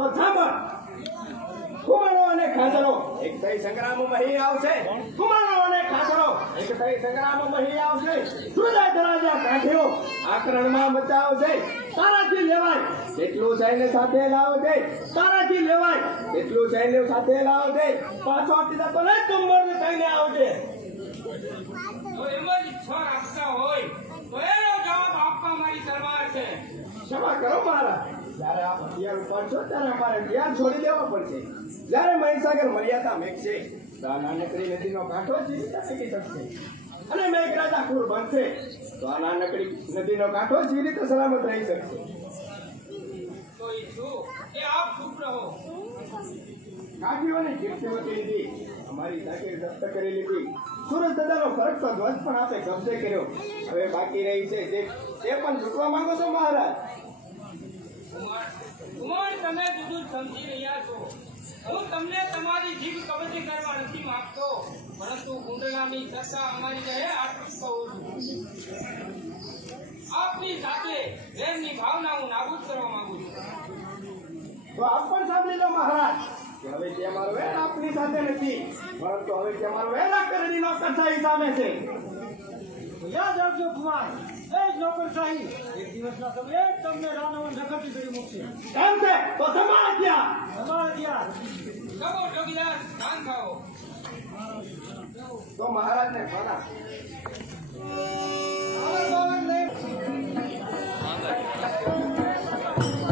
તો સાંભળ. કુમારો અને ખાચરો એક થઈ સંગ્રામમાં હી આવશે. કુમારો અને ખાચરો એક થઈ સંગ્રામમાં હી આવશે. સુરજા ધરાજા કાઢ્યો આક્રમણમાં મચાવશે. તારાથી લેવાય એટલું સૈન્ય સાથે લાવજે. તારાથી લેવાય એટલું સૈન્ય સાથે લાવજે. પાછો સીધા તો નહીં કુંભર થઈને આવજે. જો એમ જ ઈચ્છા રાખતા હોય તો એનો જવાબ આપવા મારી સરવાર છે. ક્ષમા કરો મહારાજ. જયારે આપ હથિયાર ઉપાડશો ત્યારે અમારે હથિયાર છોડી દેવા પડશે. જયારે મહીસાગર મર્યાદા મેઘશે તો આ નાનકડી નદીનો કાંઠો જીવિત ટકી શકશે. અને મેઘરાજા પૂર બનશે તો આ નાનકડી નદીનો કાંઠો જીવિત સલામત રહી શકશે. તો એ શું એ આપ ચૂપ રહો. કાઠીઓની કીર્તિ વધી લીધી. અમારી જાગીર જપ્ત કરી લીધી. સુરત દાદાનો ફરકતો ધ્વજ પણ આપે કબજે કર્યો. હવે બાકી રહી છે તે પણ લૂંટવા માંગો છો મહારાજ? કુમાર તમે બધું સમજી રહ્યા છો. હું તમને તમારી જીભ કબજે કરવા નથી માંગતો, પરંતુ કુંડલાની સત્તા અમારી રહે આટલું કહું છું. આપની સાથે પ્રેમની ભાવના હું નાબૂદ કરવા માંગુ છું. તો આપ પણ સાંભળી લો મહારાજ કે હવે જે અમારો વેર આપની સાથે નથી, પરંતુ હવે જે અમારો વેર આ કરડીનો કસાઈ સામે છે. યાદ રાખજો કુમાર, એ જ નોકરશાહી એક દિવસના સમયે તમને રાણાવન રખડતી કરી મૂકશે. કેમ છે તો તમારા ત્યાં તમારા ત્યાં સબો જોગીદાર ધ્યાન ખાઓ. તો મહારાજને ખાના